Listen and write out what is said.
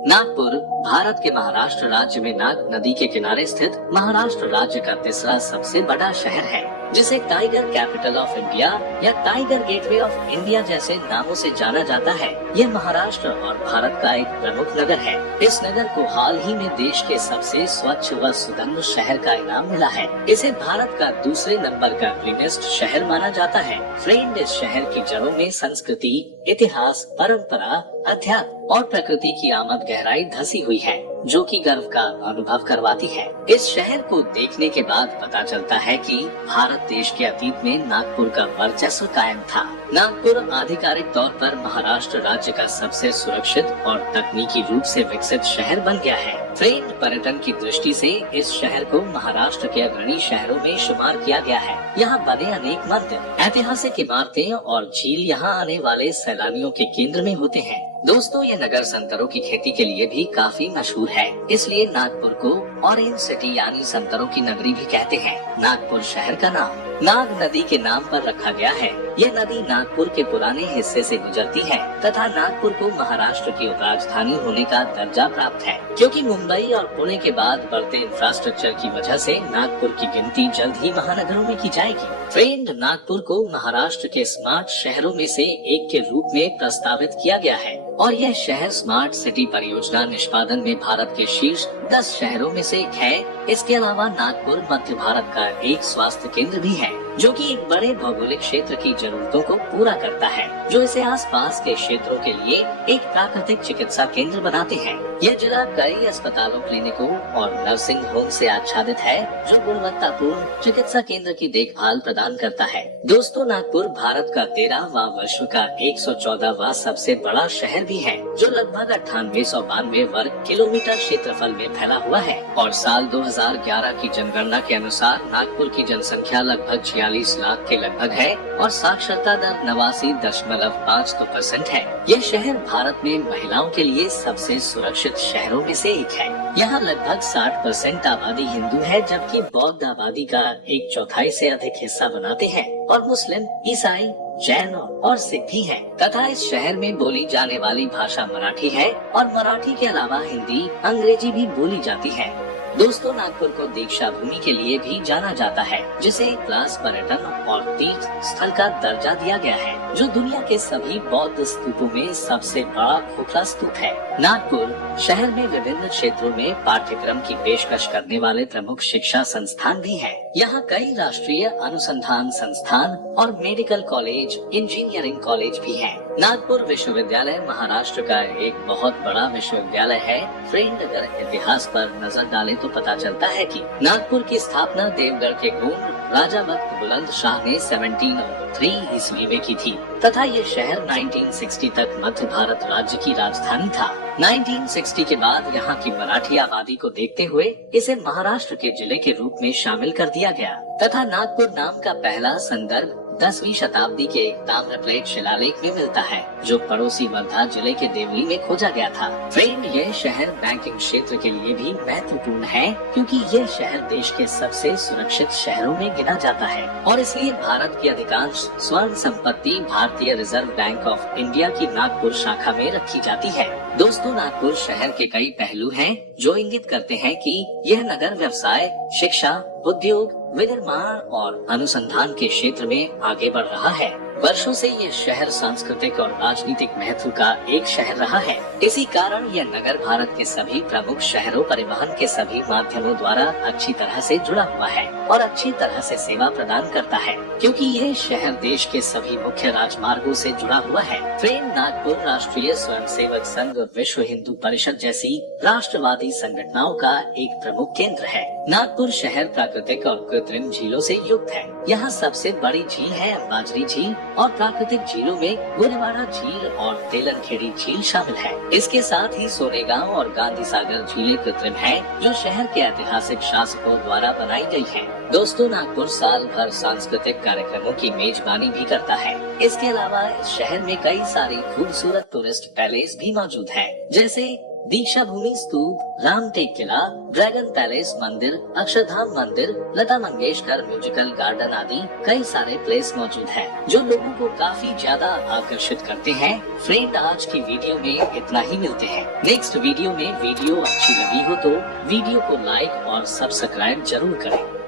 नागपुर भारत के महाराष्ट्र राज्य में नाग नदी के किनारे स्थित महाराष्ट्र राज्य का तीसरा सबसे बड़ा शहर है, जिसे टाइगर कैपिटल ऑफ इंडिया या टाइगर गेटवे ऑफ इंडिया जैसे नामों से जाना जाता है। यह महाराष्ट्र और भारत का एक प्रमुख नगर है। इस नगर को हाल ही में देश के सबसे स्वच्छ व सुगंध शहर का इनाम मिला है। इसे भारत का दूसरे नंबर का क्लीनेस्ट शहर माना जाता है। फ्रेंड, इस शहर की जड़ों में संस्कृति, इतिहास, परंपरा, अध्यात्म और प्रकृति की आमद गहराई धसी हुई है, जो कि गर्व का अनुभव करवाती है। इस शहर को देखने के बाद पता चलता है कि भारत देश के अतीत में नागपुर का वर्चस्व कायम था। नागपुर आधिकारिक तौर पर महाराष्ट्र राज्य का सबसे सुरक्षित और तकनीकी रूप से विकसित शहर बन गया है। फ्रेंड, पर्यटन की दृष्टि से इस शहर को महाराष्ट्र के अग्रणी शहरों में शुमार किया गया है। यहाँ बने अनेक मंदिर, ऐतिहासिक इमारतें और झील यहाँ आने वाले सैलानियों के केंद्र में होते हैं। दोस्तों, ये नगर संतरों की खेती के लिए भी काफी मशहूर है, इसलिए नागपुर को ऑरेंज सिटी यानी संतरों की नगरी भी कहते हैं। नागपुर शहर का नाम नाग नदी के नाम पर रखा गया है। यह नदी नागपुर के पुराने हिस्से से गुजरती है तथा नागपुर को महाराष्ट्र की उपराजधानी होने का दर्जा प्राप्त है, क्योंकि मुंबई और पुणे के बाद बढ़ते इंफ्रास्ट्रक्चर की वजह से नागपुर की गिनती जल्द ही महानगरों में की जाएगी। फ्रेंड, नागपुर को महाराष्ट्र के स्मार्ट शहरों में से एक के रूप में प्रस्तावित किया गया है और यह शहर स्मार्ट सिटी परियोजना निष्पादन में भारत के शीर्ष 10 शहरों में से एक है। इसके अलावा नागपुर मध्य भारत का एक स्वास्थ्य केंद्र भी है, जो कि एक बड़े भौगोलिक क्षेत्र की जरूरतों को पूरा करता है, जो इसे आसपास के क्षेत्रों के लिए एक प्राकृतिक चिकित्सा केंद्र बनाते हैं। यह जिला कई अस्पतालों, क्लिनिकों और नर्सिंग होम से आच्छादित है, जो गुणवत्तापूर्ण चिकित्सा केंद्र की देखभाल प्रदान करता है। दोस्तों, नागपुर भारत का 13वां, विश्व का 114वां सबसे बड़ा शहर भी है, जो लगभग 9892 वर्ग किलोमीटर क्षेत्रफल में फैला हुआ है और साल 2011 की जनगणना के अनुसार नागपुर की जनसंख्या लगभग 46 लाख के लगभग है और साक्षरता दर 89.5% है। यह शहर भारत में महिलाओं के लिए सबसे सुरक्षित शहरों में से एक है। यहाँ लगभग 60% आबादी हिंदू है, जबकि बौद्ध आबादी का 1/4 से अधिक हिस्सा बनाते हैं और मुस्लिम, ईसाई, जैन और सिख भी हैं। तथा इस शहर में बोली जाने वाली भाषा मराठी है और मराठी के अलावा हिंदी, अंग्रेजी भी बोली जाती है। दोस्तों, नागपुर को दीक्षा भूमि के लिए भी जाना जाता है, जिसे क्लास पर्यटन और तीर्थ स्थल का दर्जा दिया गया है, जो दुनिया के सभी बौद्ध स्तूपों में सबसे बड़ा खोखला स्तूप है। नागपुर शहर में विभिन्न क्षेत्रों में पाठ्यक्रम की पेशकश करने वाले प्रमुख शिक्षा संस्थान भी हैं। यहाँ कई राष्ट्रीय अनुसंधान संस्थान और मेडिकल कॉलेज, इंजीनियरिंग कॉलेज भी हैं। नागपुर विश्वविद्यालय महाराष्ट्र का एक बहुत बड़ा विश्वविद्यालय है। फ्रेंड, अगर इतिहास पर नजर डालें तो पता चलता है कि नागपुर की स्थापना देवगढ़ के गोंड राजा भक्त बुलंद शाह ने 1703 ईस्वी में की थी तथा ये शहर 1960 तक मध्य भारत राज्य की राजधानी था। 1960 के बाद यहाँ की मराठी आबादी को देखते हुए इसे महाराष्ट्र के जिले के रूप में शामिल कर दिया गया तथा नागपुर नाम का पहला संदर्भ 10वीं शताब्दी के एक ताम्रप्लेट शिलालेख में मिलता है, जो पड़ोसी वर्धा जिले के देवली में खोजा गया था। फ्रेंड, यह शहर बैंकिंग क्षेत्र के लिए भी महत्वपूर्ण है, क्योंकि यह शहर देश के सबसे सुरक्षित शहरों में गिना जाता है और इसलिए भारत की अधिकांश स्वर्ण संपत्ति भारतीय रिजर्व बैंक ऑफ इंडिया की नागपुर शाखा में रखी जाती है। दोस्तों, नागपुर शहर के कई पहलू हैं, जो इंगित करते हैं कि यह नगर व्यवसाय, शिक्षा, उद्योग, विनिर्माण और अनुसंधान के क्षेत्र में आगे बढ़ रहा है। वर्षों से यह शहर सांस्कृतिक और राजनीतिक महत्व का एक शहर रहा है। इसी कारण यह नगर भारत के सभी प्रमुख शहरों, परिवहन के सभी माध्यमों द्वारा अच्छी तरह से जुड़ा हुआ है और अच्छी तरह से सेवा प्रदान करता है, क्योंकि यह शहर देश के सभी मुख्य राजमार्गों से जुड़ा हुआ है। ट्रेन नागपुर राष्ट्रीय स्वयंसेवक संघ, विश्व हिंदू परिषद जैसी राष्ट्रवादी संगठनों का एक प्रमुख केंद्र है। नागपुर शहर प्राकृतिक और कृत्रिम झीलों से युक्त है। यहाँ सबसे बड़ी झील है अंबाझरी झील और प्राकृतिक झीलों में गोरेवाड़ा झील और तेलनखेड़ी झील शामिल है। इसके साथ ही सोनेगांव और गांधी सागर झीलें कृत्रिम हैं, जो शहर के ऐतिहासिक शासकों द्वारा बनाई गई हैं। दोस्तों, नागपुर साल भर सांस्कृतिक कार्यक्रमों की मेजबानी भी करता है। इसके अलावा इस शहर में कई सारी खूबसूरत टूरिस्ट पैलेस भी मौजूद हैं, जैसे दीक्षा भूमि स्तूप, रामटेक किला, ड्रैगन पैलेस मंदिर, अक्षरधाम मंदिर, लता मंगेशकर म्यूजिकल गार्डन आदि कई सारे प्लेस मौजूद हैं, जो लोगों को काफी ज्यादा आकर्षित करते हैं। फ्रेंड, आज की वीडियो में इतना ही, मिलते हैं नेक्स्ट वीडियो में। वीडियो अच्छी लगी हो तो वीडियो को लाइक और सब्सक्राइब जरूर करें।